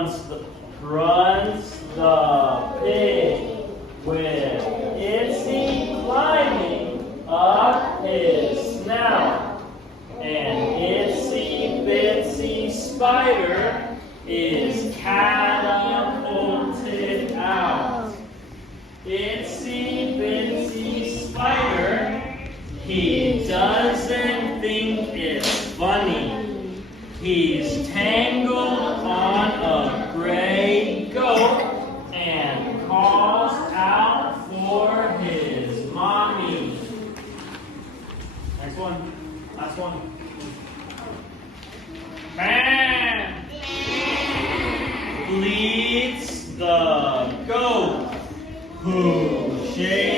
runs the pig with Itsy climbing up his snout, and Itsy Bitsy Spider is catapulted out. Itsy Bitsy Spider, he doesn't think it's funny. He's tangled on a gray goat and calls out for his mommy. Next one. Last one. Man bleeds the goat who shaves.